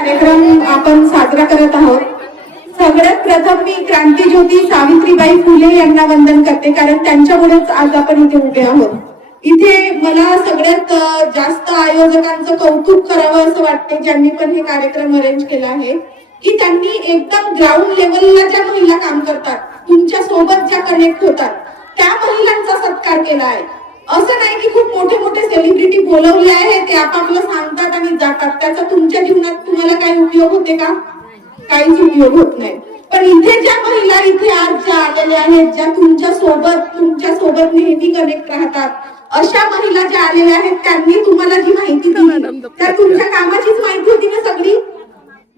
कार्यक्रम आपण साजरा करत आहोत. सगळ्यात प्रथम मी क्रांतीज्योती सावित्रीबाई फुले यांना वंदन करते, कारण त्यांच्यामुळेच आज आपण इथे उभे आहोत. इथे मला सगळ्यात जास्त आयोजकांचं कौतुक करावं असं वाटते, ज्यांनी पण हे कार्यक्रम अरेंज केला आहे, की त्यांनी एकदम ग्राउंड लेवलला ज्या महिला काम करतात, तुमच्या सोबत ज्या कनेक्ट होतात, त्या महिलांचा सत्कार केला आहे. असं नाही की खूप मोठे मोठे सेलिब्रिटी बोलवले आहे, ते आपापलं सांगतात आणि जातात. त्याचा तुमच्या जीवनात तुम्हाला काही उपयोग होते का? काहीच उपयोग होत नाही. पण इथे ज्या महिला इथे आज ज्या आलेल्या आहेत, ज्या तुमच्या सोबत नेहमी कनेक्ट राहतात, अशा महिला ज्या आलेल्या आहेत, त्यांनी तुम्हाला जी माहिती दिली त्या तुमच्या कामाचीच माहिती होती ना सगळी.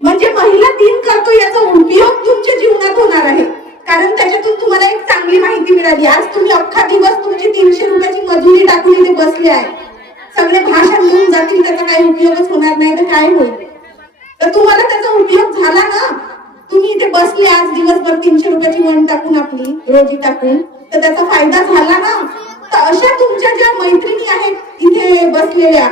म्हणजे महिला दिन करतो याचा उपयोग तुमच्या जीवनात होणार आहे, कारण त्याच्यातून तुम्हाला एक चांगली माहिती मिळाली. आज तुम्ही अख्खा दिवस तुमची 300 रुपयाची मजुरी टाकून इथे बसले आहे, सगळे भाषण देऊन जातील, त्याचा काही उपयोगच होणार नाही, तर काय होईल? तर तुम्हाला त्याचा उपयोग झाला ना. तुम्ही इथे बसले आज दिवसभर 300 रुपयाची वन टाकून, आपली रोजी टाकून, तर त्याचा फायदा झाला ना. तर अशा तुमच्या ज्या मैत्रिणी आहेत इथे बसलेल्या,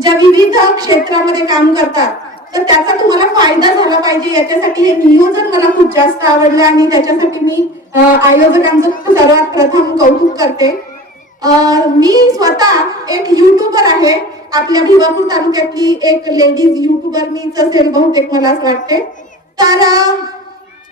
ज्या विविध क्षेत्रामध्ये काम करतात, तर त्याचा तुम्हाला फायदा झाला पाहिजे. याच्यासाठी हे नियोजन मला खूप जास्त आवडलं आणि त्याच्यासाठी मी आयोजकांचं सर्वात प्रथम कौतुक करते. मी स्वतः एक युट्यूबर आहे. आपल्या भिवापूर तालुक्यातली एक लेडीज युट्यूबर मीच असेल बहुतेक, मला असं वाटते. तर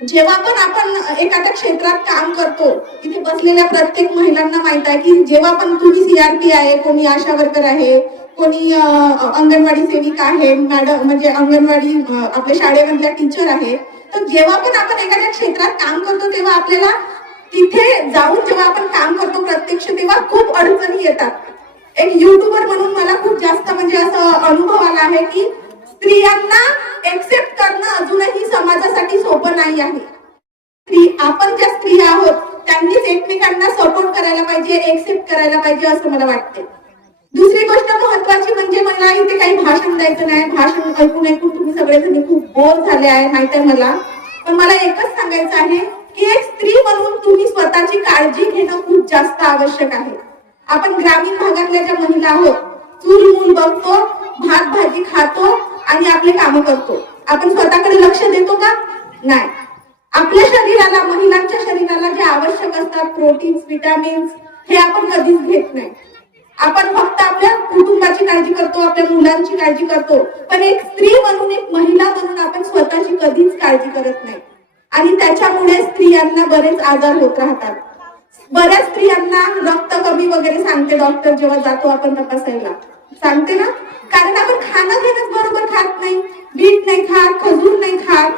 जेव्हा पण आपण एखाद्या क्षेत्रात काम करतो, इथे बसलेल्या प्रत्येक महिलांना माहित आहे की जेव्हा पण तुम्ही CRP आहे, कोणी आशा वर्कर आहे, कोणी अंगणवाडी सेविका आहे, मॅडम म्हणजे अंगणवाडी आपल्या शाळेमधल्या टीचर आहे, तर जेव्हा पण आपण एखाद्या क्षेत्रात काम करतो तेव्हा आपल्याला तिथे जाऊन जेव्हा आपण काम करतो प्रत्यक्ष, तेव्हा खूप अडचणी येतात. एक युट्यूबर म्हणून मला खूप जास्त म्हणजे असं अनुभव आला आहे की स्त्रियांना एक्सेप्ट करणं अजूनही समाजासाठी सोपं नाही आहे. आपण ज्या स्त्रिया आहोत त्यांनीच एकमेकांना सपोर्ट करायला पाहिजे, एक्सेप्ट करायला पाहिजे असं मला वाटते. दुसरी गोष्ट महत्वाची म्हणजे मला इथे काही भाषण द्यायचं नाही. भाषण ऐकून तुम्ही सगळेजण खूप बोर झाले आहे माहिती आहे मला. पण मला एकच सांगायचं आहे की एक स्त्री म्हणून तुम्ही स्वतःची काळजी घेणं खूप जास्त आवश्यक आहे. आपण ग्रामीण भागातल्या ज्या महिला आहोत, चूल मूल बघतो, भात भाजी खातो आणि आपले काम करतो. आपण स्वतःकडे लक्ष देतो का? नाही. आपल्या शरीराला, महिलांच्या शरीराला जे आवश्यक असतात प्रोटीन्स, विटामिन्स, हे आपण कधीच घेत नाही. आपण फक्त आपल्या कुटुंबाची काळजी करतो, आपल्या मुलांची काळजी करतो, पण एक स्त्री म्हणून, एक महिला म्हणून आपण स्वतःची कधीच काळजी करत नाही. आणि त्याच्यामुळे स्त्रियांना बरेच आजार होत राहतात. बऱ्याच स्त्रियांना रक्त कमी वगैरे सांगते डॉक्टर, जेव्हा जातो आपण तपासायला सांगते ना, कारण आपण खाणं घेणं बरोबर खात नाही. बीट नाही खात, खजूर नाही खात.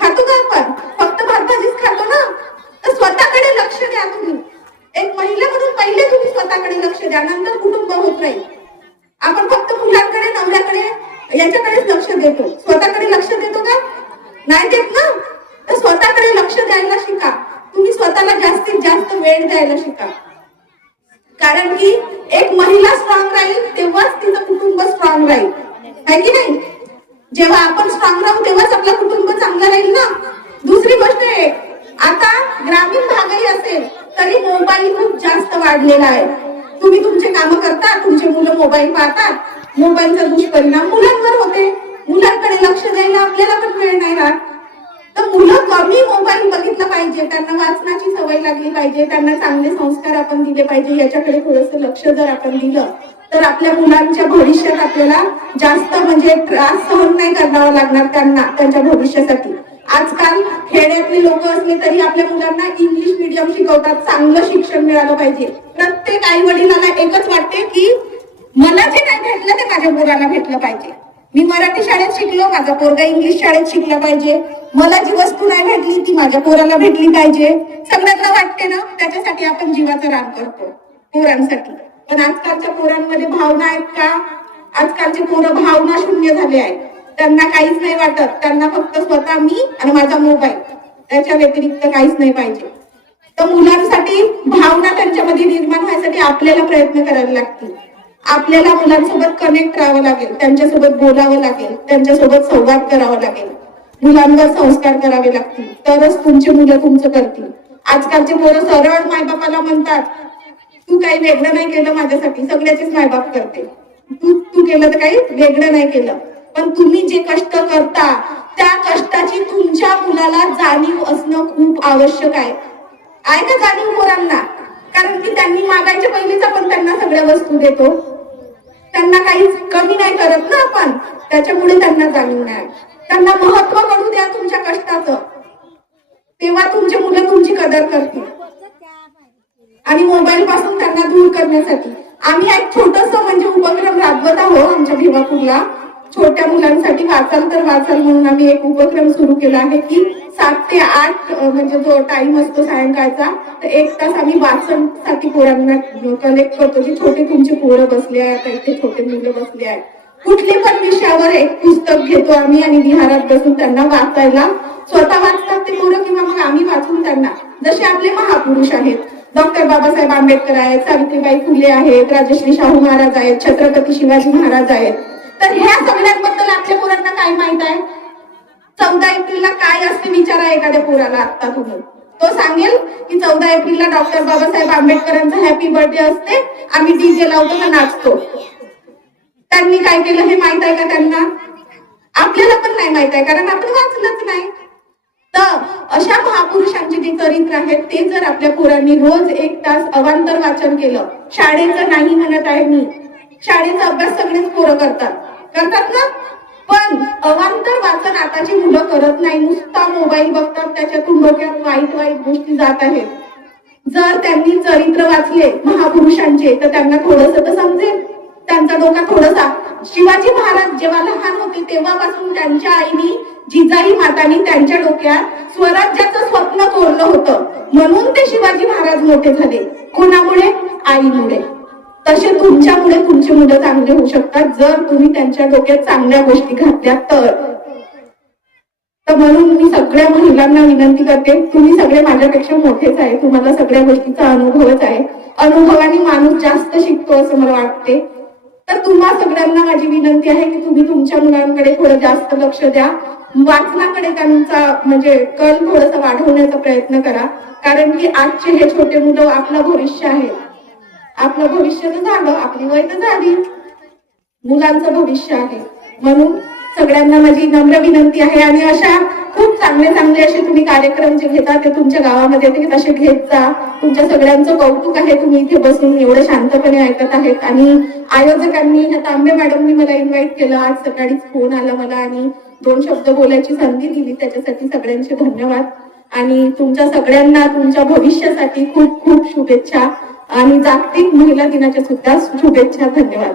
खातो का आपण? फक्त भात भाजीच खातो ना. तर स्वतःकडे लक्ष द्या तुम्ही. एक महिला म्हणून पहिले तुम्ही स्वतःकडे लक्ष द्या, नंतर कुटुंब होत राहील. आपण फक्त मुलांकडे, नवऱ्याकडे, याच्याकडेच लक्ष देतो. स्वतःकडे लक्ष देतो का? नाही देत ना. तर स्वतःकडे लक्ष द्यायला शिका. तुम्ही स्वतःला जास्तीत जास्त वेळ द्यायला शिका, कारण की एक महिला स्ट्रॉंग राहील तेव्हाच तिचं कुटुंब स्ट्रॉंग राहील, है की नाही? जेव्हा आपण स्ट्रॉंग राहू तेव्हाच आपलं कुटुंब चांगलं राहील ना. दुसरी गोष्ट आहे, आता ग्रामीण भागही असेल तरी मोबाईल खूप जास्त वाढलेला आहे. तुम्ही तुमचे काम करता, तुमचे मुलं मोबाईल पाहतात. मोबाईलचा दुष्परिणाम मुलांवर होते. मुलांकडे लक्ष द्यायला आपल्याला पण वेळ नाही राहत. तर मुलं कमी मोबाईल बघितला पाहिजे, त्यांना वाचनाची सवय लागली पाहिजे, त्यांना चांगले संस्कार आपण दिले पाहिजे. याच्याकडे थोडंसं लक्ष जर आपण दिलं तर आपल्या मुलांच्या भविष्यात आपल्याला जास्त म्हणजे त्रास सहन नाही करावा लागणार त्यांना, त्यांच्या भविष्यासाठी. आजकाल खेड्यातले लोक असले तरी आपल्या मुलांना इंग्लिश मीडियम शिकवतात. चांगलं शिक्षण मिळालं पाहिजे. प्रत्येक आई वडिलांना एकच वाटते की मला जे नाही भेटलं ते माझ्या मुलाला भेटलं पाहिजे. मी मराठी शाळेत शिकलो, माझा पोरगा इंग्लिश शाळेत शिकला पाहिजे. मला जी वस्तू नाही भेटली ती माझ्या पोराला भेटली पाहिजे. सगळ्यांना वाटते ना, त्याच्यासाठी आपण जीवाचं रान करतो पोरांसाठी. पण आजकालच्या पोरांमध्ये भावना आहेत का? आजकालचे पोरं भावना शून्य झाले आहेत. त्यांना काहीच नाही वाटत. त्यांना फक्त स्वतः, मी आणि माझा मोबाईल, त्याच्या व्यतिरिक्त काहीच नाही पाहिजे. तर मुलांसाठी भावना त्यांच्यामध्ये निर्माण व्हायसाठी आपल्याला प्रयत्न करावे लागतील. आपल्याला मुलांसोबत कनेक्ट राहावं लागेल, त्यांच्यासोबत बोलावं लागेल, त्यांच्यासोबत संवाद करावा लागेल, मुलांवर संस्कार करावे लागतील, तरच तुमचे मुलं तुमचं करतील. आजकालचे पोरं सरळ मायबापाला म्हणतात, तू काही वेगळं नाही केलं माझ्यासाठी, सगळ्याचेच मायबाप करते. तू केलं तर काही वेगळं नाही केलं. पण तुम्ही जे कष्ट करता त्या कष्टाची तुमच्या मुलाला जाणीव असणं खूप आवश्यक आहे का जाणीव पोरांना? कारण की त्यांनी मागायच्या पहिलेच आपण त्यांना सगळ्या वस्तू देतो, त्यांना काहीच कमी नाही करत ना आपण, त्याच्यामुळे त्यांना जाणीव नाही. त्यांना महत्व कळू द्या तुमच्या कष्टाचं, तेव्हा तुमचे मुलं तुमची कदर करतील. आणि मोबाईल पासून त्यांना दूर करण्यासाठी आम्ही एक छोटस म्हणजे उपक्रम राबवत आहोत आमच्या भिवापूरला. छोट्या मुलांसाठी वाचाल तर वाचाल म्हणून आम्ही एक उपक्रम सुरू केला आहे की 7 ते 8 म्हणजे जो टाइम असतो सायंकाळचा, तर 1 तास आम्ही वाचनसाठी पोरांना कनेक्ट करतो. जे छोटे तुमचे पोरं बसले आहेत, इथे छोटे मुलं बसले आहेत, कुठले पण विषयावर एक पुस्तक घेतो आम्ही आणि विहारात बसून त्यांना वाचायला, स्वतः वाचतात ते पोरं किंवा मग आम्ही वाचून त्यांना. जसे आपले महापुरुष आहेत, डॉक्टर बाबासाहेब आंबेडकर आहेत, सावित्रीबाई फुले आहेत, राजश्री शाहू महाराज आहेत, छत्रपती शिवाजी महाराज आहेत, तर ह्या सगळ्यांबद्दल आपल्या पोरांना काय माहित आहे? 14 एप्रिलला काय असते विचारा एखाद्या पोराला आता तुम्ही, तो सांगेल की 14 एप्रिलला डॉक्टर बाबासाहेब आंबेडकरांचा हॅपी बर्थडे असते, आम्ही डीजे लावतो ना नाचतो. त्यांनी काय केलं हे माहित आहे का त्यांना? आपल्याला पण नाही माहित आहे, कारण आपण वाचलंच नाही. तर अशा महापुरुषांचे जे चरित्र आहेत ते जर आपल्या पोरांनी रोज 1 तास अवांतर वाचन केलं, शाळेचं नाही म्हणत आहे मी, शाळेचा अभ्यास सगळेच पोरं करतात ना, पण अवांतर वाचन आताची मुलं करत नाही, नुसता मोबाईल बघतात, त्याच्यातून डोक्यात वाईट वाईट गोष्टी जात आहेत. जर त्यांनी चरित्र वाचले महापुरुषांचे तर त्यांना थोडस तर समजेल, त्यांचा डोका थोडासा. शिवाजी महाराज जेव्हा लहान होते तेव्हापासून त्यांच्या आईनी जिजाई मातानी त्यांच्या डोक्यात स्वराज्याचं स्वप्न कोरलं होतं, म्हणून ते शिवाजी महाराज मोठे झाले. कोणामुळे? आईमुळे. तसे तुमच्यामुळे तुमची मुलं चांगले होऊ शकतात जर तुम्ही त्यांच्या डोक्यात चांगल्या गोष्टी घातल्या तर. म्हणून मी सगळ्या महिलांना विनंती करते, तुम्ही सगळे माझ्यापेक्षा मोठेच आहे, तुम्हाला सगळ्या गोष्टीचा अनुभवच आहे, अनुभवाने माणूस जास्त शिकतो असं मला वाटते. तर तुम्हा सगळ्यांना माझी विनंती आहे की तुम्ही तुमच्या मुलांकडे थोडं जास्त लक्ष द्या, वाचनाकडे त्यांचा म्हणजे कल थोडासा वाढवण्याचा प्रयत्न करा, कारण की आजचे हे छोटे मुलं आपलं भविष्य आहे. आपलं भविष्य तर झालं, आपली वय तर झाली, मुलांचं भविष्य आहे. म्हणून सगळ्यांना माझी नम्र विनंती आहे. आणि अशा खूप चांगले चांगले असे तुम्ही कार्यक्रम जे घेता ते तुमच्या गावामध्ये ते तसे घेत जा. तुमच्या सगळ्यांचं कौतुक आहे, तुम्ही इथे बसून एवढं शांतपणे ऐकत आहेत. आणि आयोजकांनी तांबे मॅडमनी मला इन्व्हाइट केलं, आज सकाळीच फोन आला मला आणि 2 शब्द बोलायची संधी दिली, त्याच्यासाठी सगळ्यांचे धन्यवाद. आणि तुमच्या सगळ्यांना तुमच्या भविष्यासाठी खूप खूप शुभेच्छा आणि जागतिक महिला दिनाच्या सुद्धा शुभेच्छा. धन्यवाद.